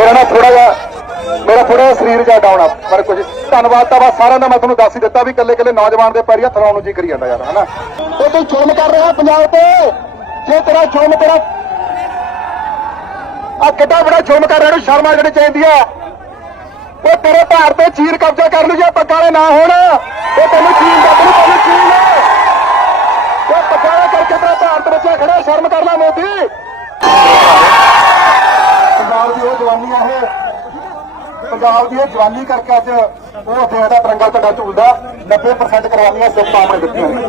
ਮੇਰਾ ਨਾ ਥੋੜਾ ਜਿਹਾ ਮੇਰਾ ਥੋੜਾ ਜਿਹਾ ਸਰੀਰ ਜਾ ਡਾਊਨ ਆ ਪਰ ਕੁਝ ਧੰਨਵਾਦ ਤਾਂ ਬਸ ਸਾਰਿਆਂ ਦਾ ਮੈਂ ਤੁਹਾਨੂੰ ਦੱਸ ਹੀ ਦਿੱਤਾ ਵੀ ਇਕੱਲੇ ਇਕੱਲੇ ਨੌਜਵਾਨ ਦੇ ਪੈਰੀ ਹੱਥ ਲਾਉਣ ਨੂੰ ਜੀ ਕਰੀ ਜਾਂਦਾ ਯਾਰ ਹਨਾ? ਤੇ ਤੂੰ ਜ਼ੁਲਮ ਕਰ ਰਿਹਾ ਪੰਜਾਬ ਤੇ? ਜੇ ਤੇਰਾ ਜ਼ੁਲਮ ਤੇਰਾ ਆ ਕਿੱਡਾ ਬੜਾ ਜ਼ੁਲਮ ਕਰ ਰਿਹਾ ਨੂੰ ਸ਼ਰਮ ਆ ਜਿਹੜੀ ਚਾਹੀਦੀ ਆ। ਉਹ ਤੇਰੇ ਭਾਰ ਤੇ ਚੀਰ ਕਬਜ਼ਾ ਕਰ ਲਈ ਜੇ ਪੱਕਾਲੇ ਨਾ ਹੋਣ ਉਹ ਤੈਨੂੰ ਚੀਨ ਦਾ ਤੈਨੂੰ ਤੈਨੂੰ ਚੀਨ ਉਹ ਪੱਕਾਲੇ ਕਰਕੇ ਤੇਰਾ ਭਾਰਤ ਬੱਚਾ ਖੜਾ ਸ਼ਰਮ ਕਰ ਲੈ ਮੋਦੀ ਪੰਜਾਬ ਦੀ ਉਹ ਜਵਾਨੀ ਆ ਇਹ ਪੰਜਾਬ ਦੀ ਇਹ ਜਵਾਨੀ ਕਰਕੇ ਅੱਜ ਉਹ ਹਥਿਆਰ ਦਾ ਤਿਰੰਗਾ ਝੰਡਾ ਝੂਲਦਾ 90% ਕਰਵਾਨੀਆਂ ਸਿੱਖ ਦਿੱਤੀਆਂ ਨੇ।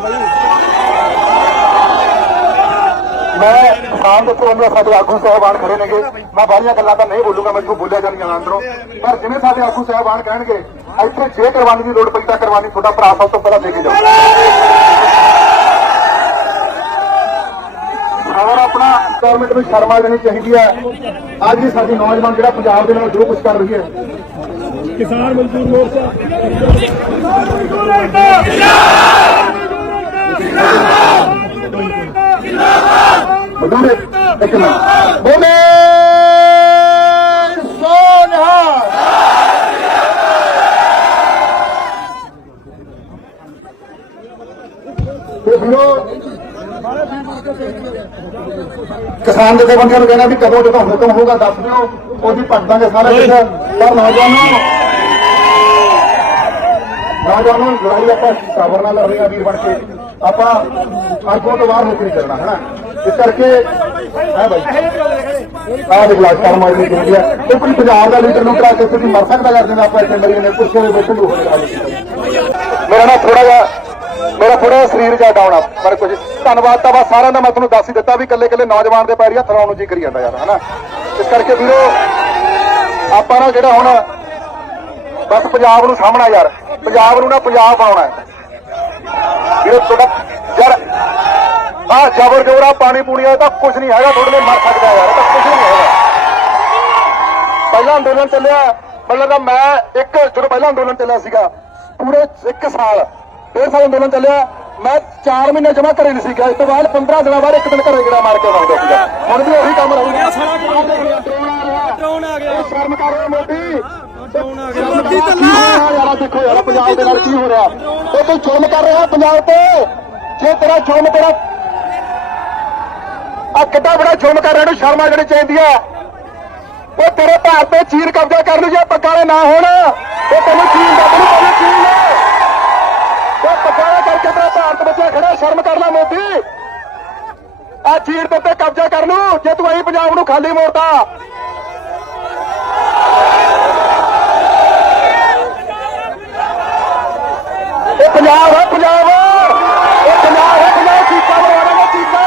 ਮੈਂ ਕਿਸਾਨ ਦੇ ਕੋਲ ਸਾਡੇ ਆਗੂ ਸਾਹਿਬਾਨ ਖੜੇ ਨੇਗੇ। ਮੈਂ ਬਾਹਰੀਆਂ ਗੱਲਾਂ ਤਾਂ ਨਹੀਂ ਬੋਲੂਗਾ ਮੈਨੂੰ ਬੋਲਿਆ ਜਾਣੀਆਂ ਅੰਦਰੋਂ। ਪਰ ਜਿਵੇਂ ਸਾਡੇ ਆਗੂ ਸਾਹਿਬਾਨ ਕਹਿਣਗੇ, ਇੱਥੇ ਜੇ ਕਰਵਾਨੀ ਦੀ ਲੋੜ ਪਈ ਤਾਂ ਕਰਵਾਨੀ ਤੁਹਾਡਾ ਭਰਾ ਸਭ ਤੋਂ ਪਹਿਲਾਂ ਦੇ ਕੇ ਜਾਓ ਔਰ ਆਪਣਾ ਗਵਰਨਮੈਂਟ ਨੂੰ ਸ਼ਰਮ ਆ ਜਾਣੀ ਚਾਹੀਦੀ ਹੈ। ਅੱਜ ਵੀ ਸਾਡੀ ਨੌਜਵਾਨ ਜਿਹੜਾ ਪੰਜਾਬ ਦੇ ਨਾਲ ਜੋ ਕੁਝ ਕਰ ਰਹੀ ਹੈ। ਕਿਸਾਨ ਮਜ਼ਦੂਰ ਮੋਰਚਾ। ਬਦੂਰੇ ਇੱਕ ਮਿੰਟ। ਬੋਲੇ ਸੋਨਹਾ ਤੇ ਵੀਰੋ ਕਿਸਾਨ ਦੇ ਬੰਦਿਆਂ ਨੂੰ ਕਹਿਣਾ ਵੀ ਕਦੋਂ ਜਦੋਂ ਹੁਕਮ ਹੋਊਗਾ ਦੱਸ ਦਿਓ। ਉਹਦੀ ਪੱਟ ਦਾਂਗੇ ਸਾਰਾ ਕੁਝ ਪਰ ਨੌਜਵਾਨੋ ਨੌਜਵਾਨੋ ਲੜਾਈ ਆਪਾਂ ਸਾਬਰ ਨਾਲ ਲੜ ਰਹੇ ਆ ਵੀਰ ਬਣ ਕੇ ਆਪਾਂ ਅੱਗੋਂ ਤੋਂ ਬਾਹਰ ਹੋ ਕੇ ਚੱਲਣਾ ਹਨਾ? ਇਸ ਕਰਕੇ ਹੈ ਬਾਈ? ਆਹ ਦੇਖ ਲਾ ਸ਼ਰਮ ਆਈ ਨਹੀਂ ਇੰਡੀਆ ਇਹ ਕੋਈ ਪੰਜਾਬ ਦਾ ਲੀਡਰ ਨੂੰ ਕਰਾ ਕੇ ਤੁਸੀਂ ਮਰ ਸਕਦਾ ਕਰ ਦਿੰਦਾ ਆਪਾਂ ਇੱਥੇ ਮਰੀਏ ਨੇ ਦੇ ਬੈਠੇ ਨੂੰ ਮੇਰਾ ਨਾ ਥੋੜਾ ਜਿਹਾ ਮੇਰਾ ਥੋੜਾ ਜਿਹਾ ਸਰੀਰ ਜਾ ਡਾਊਨ ਆ, ਪਰ ਕੁਝ ਧੰਨਵਾਦ ਤਾਂ ਬਸ ਸਾਰਿਆਂ ਦਾ ਮੈਂ ਤੁਹਾਨੂੰ ਦੱਸ ਹੀ ਦਿੱਤਾ ਵੀ ਇਕੱਲੇ ਇਕੱਲੇ ਨੌਜਵਾਨ ਦੇ ਪੈਰੀ ਹੱਥ ਲਾਉਣ ਨੂੰ ਜੀ ਕਰੀ ਜਾਂਦਾ ਯਾਰ, ਹਨਾ? ਇਸ ਕਰਕੇ ਵੀਰੋ, ਆਪਾਂ ਨਾ ਜਿਹੜਾ ਹੁਣ ਬਸ ਪੰਜਾਬ ਨੂੰ ਸਾਹਮਣਾ ਯਾਰ, ਪੰਜਾਬ ਨੂੰ ਨਾ ਪੰਜਾਬ ਬਣਾਉਣਾ ਹੈ। ਵੀਰੋ, ਤੁਹਾਡਾ ਯਾਰ, ਆ ਜਬਰ ਜੋਰਾ ਪਾਣੀ ਪੂਣੀ ਆ ਤਾਂ ਕੁਝ ਨਹੀਂ ਹੈਗਾ, ਤੁਹਾਡੇ ਲਈ ਮਰ ਸਕਦਾ ਯਾਰ, ਇਹ ਤਾਂ ਕੁਝ ਨਹੀਂ ਹੈਗਾ। ਪਹਿਲਾ ਅੰਦੋਲਨ ਚੱਲਿਆ ਮਤਲਬ ਮੈਂ ਇੱਕ, ਜਦੋਂ ਪਹਿਲਾ ਅੰਦੋਲਨ ਚੱਲਿਆ ਸੀਗਾ, ਪੂਰੇ 1 ਸਾਲ ਡੇਢ ਸਾਲ ਅੰਦੋਲਨ ਚੱਲਿਆ। ਮੈਂ 4 ਮਹੀਨੇ ਜਮਾ ਘਰੇ ਨਹੀਂ ਸੀਗਾ। ਇਸ ਤੋਂ ਬਾਅਦ 15 ਦਿਨਾਂ ਬਾਅਦ ਇੱਕ ਦਿਨ ਘਰੇ ਜਿਹੜਾ ਮਾਰ ਕੇ ਆਉਂਦਾ ਸੀਗਾ। ਹੁਣ ਵੀ ਉਹੀ ਕੰਮ ਰਹੂਗਾ। ਡਰੋਨ ਆ ਗਿਆ। ਸ਼ਰਮ ਕਰ ਰਿਹਾ ਮੋਦੀ। ਡਰੋਨ ਆ ਗਿਆ। ਮੋਦੀ ਯਾਰ ਦੇਖੋ ਯਾਰ ਪੰਜਾਬ ਦੇ ਨਾਲ ਕੀ ਹੋ ਰਿਹਾ। ਉਹ ਤੂੰ ਜ਼ੁਲਮ ਕਰ ਰਿਹਾ ਪੰਜਾਬ ਤੇ? ਜੇ ਤੇਰਾ ਜ਼ੁਲਮ ਤੇਰਾ ਆ ਕਿੱਡਾ ਬੜਾ ਜ਼ੁਲਮ ਕਰ ਰਿਹਾ ਨੂੰ ਸ਼ਰਮ ਆ ਜਿਹੜੀ ਚਾਹੀਦੀ ਆ। ਉਹ ਤੇਰੇ ਭਾਰ ਤੇ ਚੀਰ ਕਬਜ਼ਾ ਕਰ ਲਈ ਜੇ ਪੱਕਾਲੇ ਨਾ ਹੋਣ ਉਹ ਤੈਨੂੰ ਚੀਨ ਦਾ ਤੈਨੂੰ ਤੈਨੂੰ ਚੀਨ ਉਹ ਪੱਕਾਲੇ ਕਰਕੇ ਤੇਰਾ ਭਾਰਤ ਬੱਚਾ ਖੜਾ ਸ਼ਰਮ ਕਰ ਲੈ ਮੋਦੀ। ਆ ਚੀਰ ਦੇ ਉੱਤੇ ਕਬਜ਼ਾ ਕਰ ਲੂ ਜੇ ਤੂੰ ਆਈ ਪੰਜਾਬ ਨੂੰ ਖਾਲੀ ਮੋੜਦਾ। ਇਹ ਪੰਜਾਬ ਹੈ ਪੰਜਾਬ। ਇਹ ਪੰਜਾਬ ਹੈ ਪੰਜਾਬ। ਚੀਕਾ ਮਰਵਾ ਚੀਕਾ।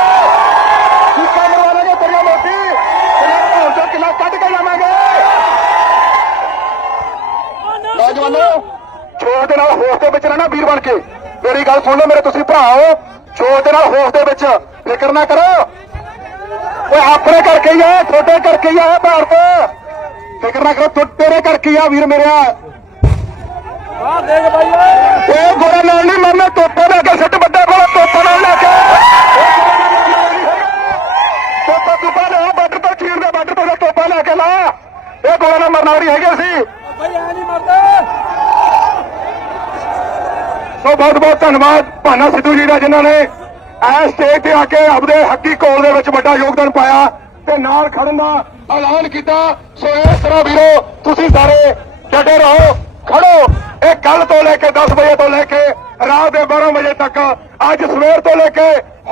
ਚੀਕਾ ਮਰਵਾ ਲਾਂਗੇ ਮੋਦੀ। ਤੇਰੇ ਭੌਂ ਚੋਂ ਕਿਲਾ ਕੱਢ ਕੇ ਜਾਵਾਂਗੇ। ਨੌਜਵਾਨੋ, ਛੋੜ ਦੇ ਨਾਲ ਹੋਸ਼ ਦੇ ਵਿੱਚ ਰਹਿਣਾ, ਵੀਰ ਬਣ ਕੇ। ਮੇਰੀ ਗੱਲ ਸੁਣ ਲਓ ਮੇਰੇ ਤੁਸੀਂ ਭਰਾ ਹੋ। ਛੋੜ ਦੇ ਨਾਲ ਹੋਸ਼ ਦੇ ਵਿੱਚ। ਫਿਕਰ ਨਾ ਕਰੋ। ਓਏ ਆਪਣੇ ਕਰਕੇ ਹੀ ਆ ਤੁਹਾਡੇ ਕਰਕੇ ਹੀ ਆ ਭਾਰਤ। ਫਿਕਰ ਨਾ ਕਰੋ ਤੇਰੇ ਕਰਕੇ ਹੀ ਆ ਵੀਰ ਮੇਰਿਆ ਆ ਦੇਖ ਬਾਈ ਓਏ। ਉਹ ਗੋਰਾ ਨਾਲ ਨਹੀਂ ਮਰਨਾ ਤੋਪੇ ਲੈ ਕੇ ਸਿੱਟ ਵੱਡੇ ਕੋਲ ਤੋਪੇ ਨਾਲ ਲੈ ਕੇ। ਤੋਪਾ ਤੋਪਾ ਲੈ ਬਾਰਡਰ ਤੋਂ ਚੀਰ ਦੇ ਬਾਰਡਰ ਤੋਂ ਤੋਪਾ ਲੈ ਕੇ ਲਾ। ਇਹ ਗੋਰਾ ਨਾਲ ਮਰਨ ਵਾਲੀ ਹੈਗੇ ਸੀ। ਸੋ ਬਹੁਤ ਬਹੁਤ ਧੰਨਵਾਦ ਭਾਨਾ ਸਿੱਧੂ ਜੀ ਦਾ ਜਿਨ੍ਹਾਂ ਨੇ ਇਸ ਸਟੇਜ ਤੇ ਆ ਕੇ ਆਪਦੇ ਹੱਕੀ ਕੋਲ ਦੇ ਵਿੱਚ ਵੱਡਾ ਯੋਗਦਾਨ ਪਾਇਆ ਤੇ ਨਾਲ ਖੜਨ ਦਾ ਐਲਾਨ ਕੀਤਾ। ਸੋ ਇਸ ਤਰ੍ਹਾਂ ਵੀਰੋ, ਤੁਸੀਂ ਸਾਰੇ ਡਟੇ ਰਹੋ, ਖੜੋ। ਇਹ ਕੱਲ ਤੋਂ ਲੈ ਕੇ 10 ਵਜੇ ਤੋਂ ਲੈ ਕੇ ਰਾਤ ਦੇ 12 ਵਜੇ ਤੱਕ, ਅੱਜ ਸਵੇਰ ਤੋਂ ਲੈ ਕੇ